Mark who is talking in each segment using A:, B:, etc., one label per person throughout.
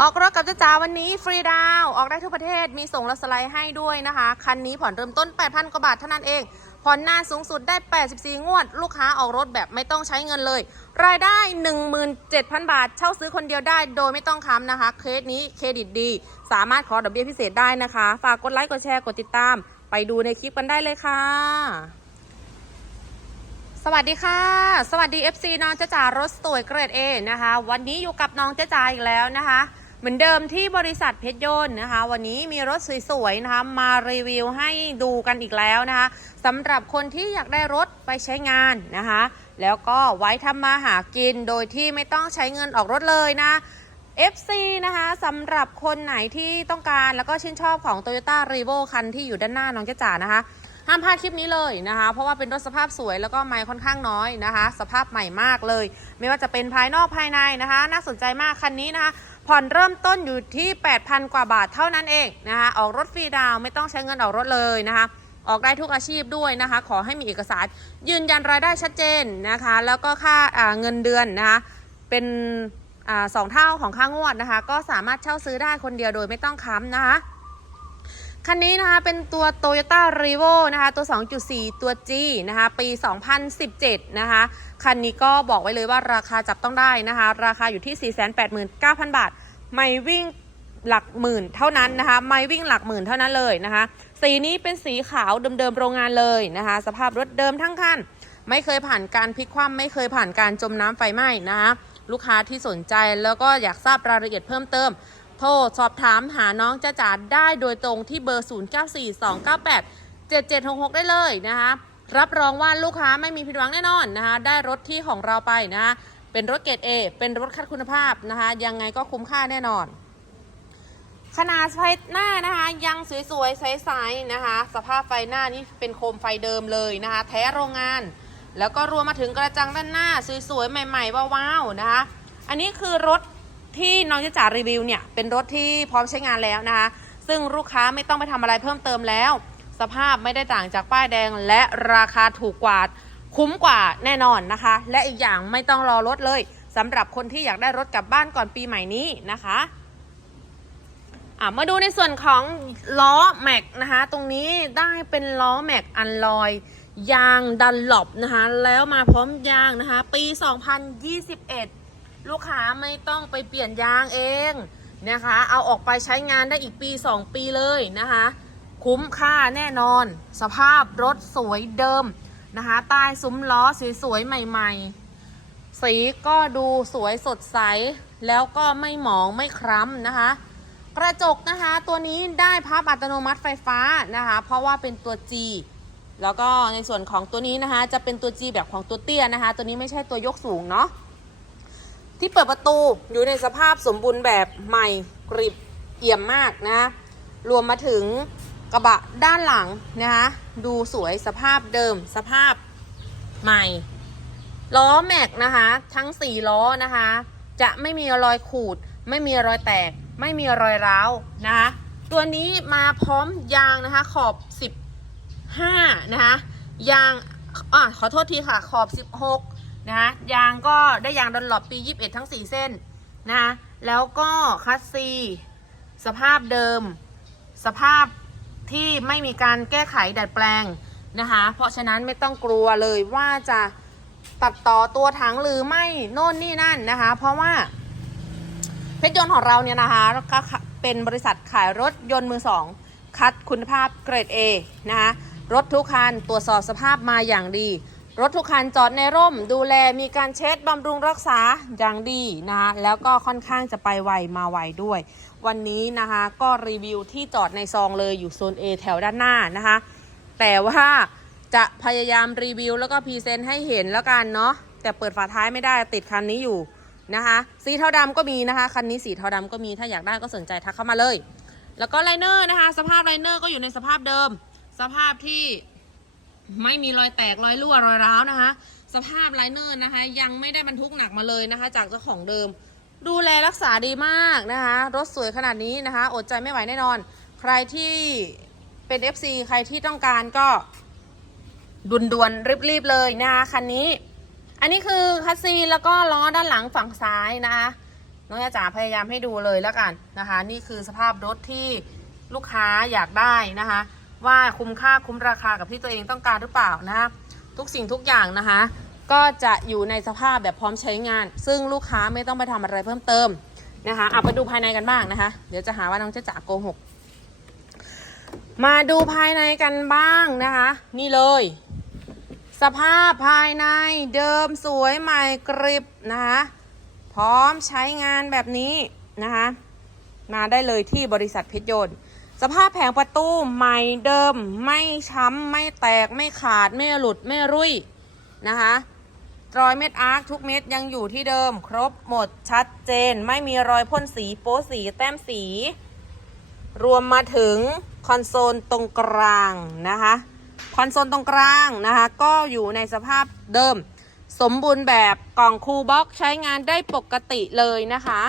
A: ออกรถกับจ้าจ๋าวันนี้ฟรีดาวออกได้ทุกประเทศมีส่งและสไลด์ให้ด้วยนะคะ คันนี้ผ่อนเริ่มต้น 8,000 กว่าบาทเท่านั้นเองผ่อนนานสูงสุดได้ 84 งวด ลูกค้าออกรถแบบไม่ต้องใช้เงินเลย รายได้ 17,000 บาท เช่าซื้อคนเดียวได้โดยไม่ต้องค้ำนะคะ เคสนี้เครดิตดี สามารถขอดอกเบี้ยพิเศษได้นะคะ ฝากกดไลค์กดแชร์กดติดตาม ไปดูในคลิปกันได้เลยค่ะ สวัสดีค่ะ สวัสดี FC น้องจ้จ๋ารถสวยเกรด A นะคะ วันนี้อยู่กับน้องจ้จ๋าอีกแล้วนะคะ เหมือนเดิมที่บริษัทเพชรยนต์นะคะ วันนี้มีรถสวยๆนะคะมารีวิวให้ดูกันอีกแล้วนะคะสำหรับคนที่อยากได้รถไปใช้งานนะคะ แล้วก็ไว้ทำมาหากินโดยที่ไม่ต้องใช้เงินออกรถเลยนะ FC นะคะสำหรับคนไหนที่ต้องการแล้วก็ชื่นชอบของ Toyota r e v o คันที่อยู่ด้านหน้าน้องจ้จ๋านะคะ ห้ามพลาดคลิปนี้เลยนะคะ เพราะว่าเป็นรถสภาพสวยแล้วก็ไมล์ค่อนข้างน้อยนะคะ สภาพใหม่มากเลย ไม่ว่าจะเป็นภายนอกภายในนะคะ น่าสนใจมากคันนี้นะคะ ผ่อนเริ่มต้นอยู่ที่ 8,000 กว่าบาทเท่านั้นเองนะคะ ออกรถฟรีดาวไม่ต้องใช้เงินออกรถเลยนะคะออกได้ทุกอาชีพด้วยนะคะ ขอให้มีเอกสาร ยืนยันรายได้ชัดเจนนะคะ แล้วก็ค่าาเงินเดือนนะคะเป็นอสองเท่าของค่างวดนะคะ ก็สามารถเช่าซื้อได้คนเดียวโดยไม่ต้องค้ำนะคะ คันนี้นะคะเป็นตัว Toyota r e v o นะคะตัว 2.4 ตัว G นะคะปี 2017 นะคะคันนี้ก็บอกไว้เลยว่าราคาจับต้องได้นะคะ ราคาอยู่ที่ 489,000 บาท ไม่วิ่งหลักหมื่นเท่านั้นนะคะ ไม่วิ่งหลักหมื่นเท่านั้นเลยนะคะ สีนี้เป็นสีขาวเดิมๆโรงงานเลยนะคะ สภาพรถเดิมทั้งคันไม่เคยผ่านการพลิกคว่ำไม่เคยผ่านการจมน้ำไฟไหม้นะคะลูกค้าที่สนใจแล้วก็อยากทราบรายละเอียดเพิ่มเติม ทร สอบถามหาน้องจ้าจ๋าได้โดยตรงที่เบอร์ 094298 7766 ได้เลยนะคะ รับรองว่าลูกค้าไม่มีผิดหวังแน่นอนนะคะ ได้รถที่ของเราไปนะคะเป็นรถเกรด A เป็นรถคัดคุณภาพนะคะ ยังไงก็คุ้มค่าแน่นอน ขนาดไฟหน้านะคะ ยังสวยๆใสๆนะคะ สภาพไฟหน้านี่เป็นโคมไฟเดิมเลยนะคะ แท้โรงงาน แล้วก็รวมมาถึงกระจังด้านหน้า สวยๆ ใหม่ๆว้าวๆนะคะ อันนี้คือรถ ที่น้องจะจ๋ารีวิวเนี่ยเป็นรถที่พร้อมใช้งานแล้วนะคะ ซึ่งลูกค้าไม่ต้องไปทำอะไรเพิ่มเติมแล้ว สภาพไม่ได้ต่างจากป้ายแดงและราคาถูกกว่าคุ้มกว่าแน่นอนนะคะ และอีกอย่างไม่ต้องรอรถเลยสำหรับคนที่อยากได้รถกลับบ้านก่อนปีใหม่นี้นะคะอะมาดูในส่วนของล้อแม็กนะคะ ตรงนี้ได้เป็นล้อแม็กอันลอย ยางดันหลบนะคะ แล้วมาพร้อมยางนะคะ ปี 2021 ลูกค้าไม่ต้องไปเปลี่ยนยางเองนะคะ เอาออกไปใช้งานได้อีกปี 2 ปีเลยนะคะ คุ้มค่าแน่นอน สภาพรถสวยเดิมนะคะ ใต้ซุ้มล้อสวยๆ ใหม่ๆ สีก็ดูสวยสดใส แล้วก็ไม่หมองไม่คล้ำนะคะ กระจกนะคะตัวนี้ได้พับอัตโนมัติไฟฟ้านะคะ เพราะว่าเป็นตัว G แล้วก็ในส่วนของตัวนี้นะคะ จะเป็นตัว G แบบของตัวเตี้ยนะคะ ตัวนี้ไม่ใช่ตัวยกสูงเนาะ ที่เปิดประตูอยู่ในสภาพสมบูรณ์แบบใหม่กริบเอี่ยมมากนะรวมมาถึงกระบะด้านหลังนะคะดูสวยสภาพเดิมสภาพใหม่ ล้อแม็กนะคะ ทั้ง4ล้อนะคะ จะไม่มีรอยขูด ไม่มีรอยแตก ไม่มีรอยร้าวนะคะตัวนี้มาพร้อมยางนะคะ ขอบ15นะคะยางอะขอโทษทีค่ะขอบ16 นะคะยางก็ได้ยางดันหลบปี 21 ทั้ง 4 เส้นนะคะแล้วก็คัสซีสภาพเดิม สภาพที่ไม่มีการแก้ไขดัดแปลงนะคะเพราะฉะนั้นไม่ต้องกลัวเลยว่าจะตัดต่อตัวถังหรือไม่โน่นนี่นั่นนะคะ เพราะว่าเพชรยนต์ของเราเนี่ยนะคะก็เป็นบริษัทขายรถยนต์มือสองคัดคุณภาพเกรด A นะคะรถทุกคันตรวจสอบสภาพมาอย่างดี รถทุกคันจอดในร่ม ดูแลมีการเช็ดบำรุงรักษาอย่างดีนะคะแล้วก็ค่อนข้างจะไปไวมาไวด้วย วันนี้นะคะก็รีวิวที่จอดในซองเลยอยู่โซน A แถวด้านหน้านะคะแต่ว่าจะพยายามรีวิวแล้วก็พรีเซนต์ให้เห็นแล้วกันเนาะแต่เปิดฝาท้ายไม่ได้ติดคันนี้อยู่นะคะสีเทาดำก็มีนะคะคันนี้สีเทาดำก็มีถ้าอยากได้ก็สนใจทักเข้ามาเลย แล้วก็ไลเนอร์นะคะ สภาพไลเนอร์ก็อยู่ในสภาพเดิม สภาพที่ ไม่มีรอยแตกรอยรั่วรอยร้าวนะคะ สภาพไลเนอร์นะคะ ยังไม่ได้บรรทุกหนักมาเลยนะคะ จากเจ้าของเดิม ดูแลรักษาดีมากนะคะ รถสวยขนาดนี้นะคะ อดใจไม่ไหวแน่นอน ใครที่เป็น FC ใครที่ต้องการก็ด่วนรีบๆเลยนะคะคันนี้ อันนี้คือคัสซีแล้วก็ล้อด้านหลังฝั่งซ้ายนะคะน้องยาจ๋าพยายามให้ดูเลยแล้วกันนะคะ นี่คือสภาพรถที่ลูกค้าอยากได้นะคะ ว่าคุ้มค่าคุ้มราคากับที่ตัวเองต้องการหรือเปล่านะคะทุกสิ่งทุกอย่างนะคะ ก็จะอยู่ในสภาพแบบพร้อมใช้งาน ซึ่งลูกค้าไม่ต้องไปทำอะไรเพิ่มเติมนะคะเอาไปดูภายในกันบ้างนะคะ เดี๋ยวจะหาว่าน้องเจ๊จ๋าโกหก มาดูภายในกันบ้างนะคะ นี่เลย สภาพภายในเดิมสวยใหม่กริบนะคะพร้อมใช้งานแบบนี้นะคะ มาได้เลยที่บริษัทเพชรยนต์ สภาพแผงประตูใหม่เดิม ไม่ช้ำ ไม่แตกไม่ขาด ไม่หลุด ไม่รุ่ยนะคะรอยเม็ดอาร์คทุกเม็ดยังอยู่ที่เดิม ครบหมดชัดเจน ไม่มีรอยพ่นสีโป๊สีแต้มสี รวมมาถึงคอนโซลตรงกลางนะคะคอนโซลตรงกลางนะคะก็อยู่ในสภาพเดิม สมบูรณ์แบบกล่องคูบ็อกซ์ใช้งานได้ปกติเลยนะคะ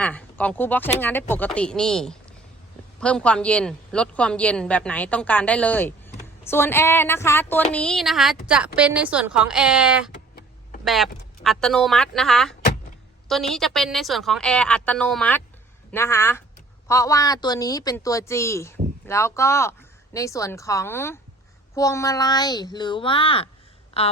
A: อะกล่องคูบ็อกซ์ใช้งานได้ปกตินี่ เพิ่มความเย็นลดความเย็นแบบไหนต้องการได้เลย ส่วนแอร์นะคะตัวนี้นะคะจะเป็นในส่วนของแอร์แบบอัตโนมัตินะคะ ตัวนี้จะเป็นในส่วนของแอร์อัตโนมัตินะคะ เพราะว่าตัวนี้เป็นตัว G แล้วก็ในส่วนของพวงมาลัยหรือว่าอ่า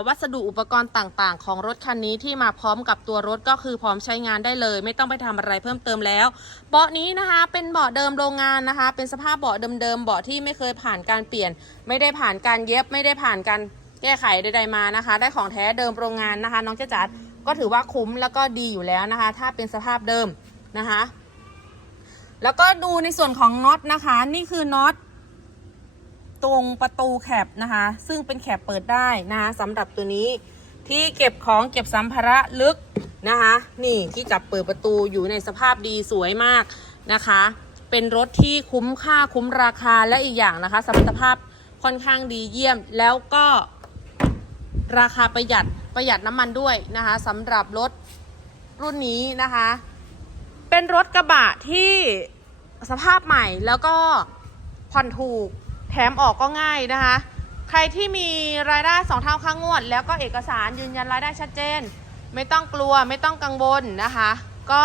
A: วัสดุอุปกรณ์ต่างๆ ของรถคันนี้ที่มาพร้อมกับตัวรถก็คือพร้อมใช้งานได้เลย ไม่ต้องไปทำอะไรเพิ่มเติมแล้ว เบาะนี้นะคะเป็นเบาะเดิมโรงงานนะคะ เป็นสภาพเบาะเดิมๆเบาะที่ไม่เคยผ่านการเปลี่ยน ไม่ได้ผ่านการเย็บไม่ได้ผ่านการแก้ไขใดๆมานะคะ ได้ของแท้เดิมโรงงานนะคะ น้องเจ๊จัดก็ถือว่าคุ้มแล้วก็ดีอยู่แล้วนะคะ ถ้าเป็นสภาพเดิมนะคะ แล้วก็ดูในส่วนของน็อตนะคะ นี่คือน็อต ตรงประตูแคปนะคะ ซึ่งเป็นแคปเปิดได้นะคะสำหรับตัวนี้ที่เก็บของเก็บสัมภาระลึกนะคะ นี่ที่จับเปิดประตูอยู่ในสภาพดีสวยมากนะคะ เป็นรถที่คุ้มค่าคุ้มราคาและอีกอย่างนะคะสมรรถภาพค่อนข้างดีเยี่ยมแล้วก็ราคาประหยัดประหยัดน้ำมันด้วยนะคะสำหรับรถรุ่นนี้นะคะ เป็นรถกระบะที่สภาพใหม่แล้วก็ผ่อนถูก แถมออกก็ง่ายนะคะ ใครที่มีรายได้สองเท่าค่างวด แล้วก็เอกสารยืนยันรายได้ชัดเจน ไม่ต้องกลัวไม่ต้องกังวลนะคะ ก็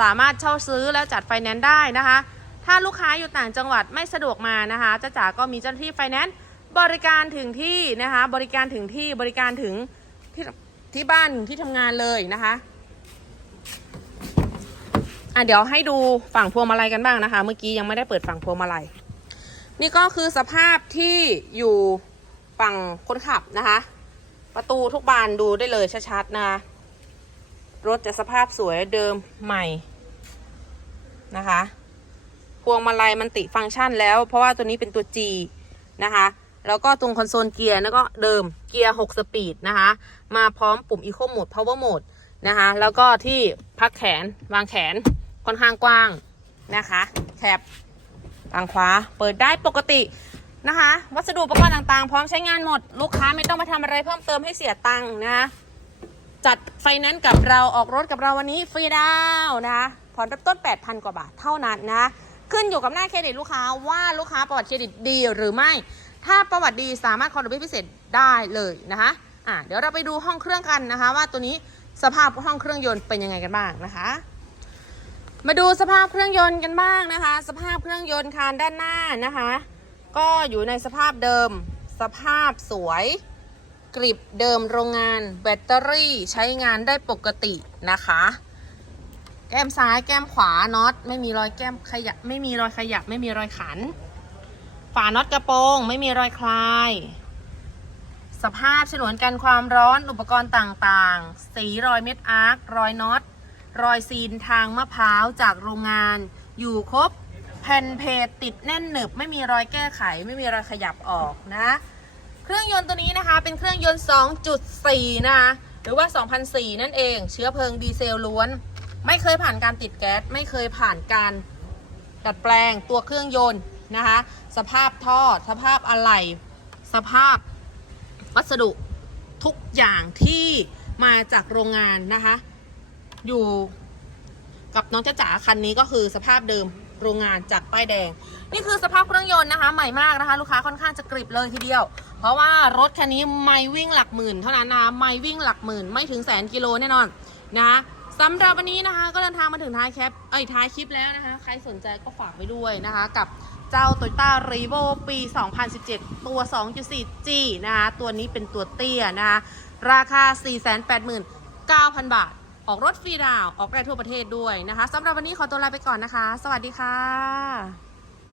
A: สามารถเช่าซื้อแล้วจัดไฟแนนซ์ได้นะคะ ถ้าลูกค้าอยู่ต่างจังหวัดไม่สะดวกมานะคะจ้าจ๋าก็มีเจ้าหน้าที่ไฟแนนซ์บริการถึงที่นะคะ บริการถึงที่บริการถึงที่ที่บ้านที่ทำงานเลยนะคะอะเดี๋ยวให้ดูฝั่งพวงมาลัยกันบ้างนะคะ เมื่อกี้ยังไม่ได้เปิดฝั่งพวงมาลัย นี่ก็คือสภาพที่อยู่ฝั่งคนขับนะคะ ประตูทุกบานดูได้เลยชัดๆนะคะ รถจะสภาพสวยเดิมใหม่นะคะ พวงมาลัยมันติฟังก์ชันแล้ว เพราะว่าตัวนี้เป็นตัว G นะคะ แล้วก็ตรงคอนโซลเกียร์นั่นก็เดิมเกียร์ 6 สปีดนะคะ มาพร้อมปุ่ม Eco Mode Power Mode นะคะ แล้วก็ที่พักแขนวางแขนค่อนข้างกว้างนะคะ แคบ ทางขวา เปิดได้ปกตินะคะ วัสดุอุปกรณ์ต่างๆ พร้อมใช้งานหมด ลูกค้าไม่ต้องมาทำอะไรเพิ่มเติมให้เสียตังค์นะคะจัดไฟแนนซ์กับเราออกรถกับเราวันนี้ฟรีดาวนะคะผ่อนเริ่มต้น 8,000 กว่าบาทเท่านั้นนะ ขึ้นอยู่กับหน้าเครดิตลูกค้าว่าลูกค้าประวัติเครดิตดีหรือไม่ ถ้าประวัติดีสามารถคอนดอกเบี้ยพิเศษได้เลยนะคะอะเดี๋ยวเราไปดูห้องเครื่องกันนะคะ ว่าตัวนี้สภาพห้องเครื่องยนต์เป็นยังไงกันบ้างนะคะ มาดูสภาพเครื่องยนต์กันบ้างนะคะ สภาพเครื่องยนต์คานด้านหน้านะคะ ก็อยู่ในสภาพเดิม สภาพสวย กริบเดิมโรงงาน แบตเตอรี่ใช้งานได้ปกตินะคะ แก้มซ้ายแก้มขวาน็อตไม่มีรอยแก้มขยับไม่มีรอยขยับไม่มีรอยขัน ฝาน็อตกระโปรงไม่มีรอยคลาย สภาพฉนวนกันความร้อนอุปกรณ์ต่างๆ สีรอยเม็ดอาร์ครอยน็อต รอยซีนทางมะพร้าวจากโรงงาน อยู่ครบแผ่นเพจติดแน่นหนึบ ไม่มีรอยแก้ไข ไม่มีรอยขยับออกนะ เครื่องยนต์ตัวนี้นะคะเป็นเครื่องยนต์ 2.4 นะคะหรือว่า 2004 นั่นเอง เชื้อเพลิงดีเซลล้วน ไม่เคยผ่านการติดแก๊ส ไม่เคยผ่านการดัดแปลงตัวเครื่องยนต์นะคะ สภาพท่อ สภาพอะไหล่สภาพวัสดุทุกอย่างที่มาจากโรงงานนะคะ อยู่กับน้องจ้าจ๋าคันนี้ก็คือสภาพเดิมโรงงานจากป้ายแดง นี่คือสภาพเครื่องยนต์นะคะ ใหม่มากนะคะ ลูกค้าค่อนข้างจะกริบเลยทีเดียว เพราะว่ารถคันนี้ไม่วิ่งหลักหมื่นเท่านั้นนะคะไม่วิ่งหลักหมื่นไม่ถึงแสนกิโลแน่นอนนะคะสำหรับวันนี้นะคะ ก็เดินทางมาถึงท้ายแคปเอ้ยท้ายคลิปแล้วนะคะ ใครสนใจก็ฝากไว้ด้วยนะคะ กับเจ้า Toyota r e v o ปี 2017 ตัว 2.4G นะคะ ตัวนี้เป็นตัวเตี้ยนะคะ ราคา 489,000 บาท ออกรถฟรีดาว ออกได้ทั่วประเทศด้วยนะคะสำหรับวันนี้ขอตัวลาไปก่อนนะคะ สวัสดีค่ะ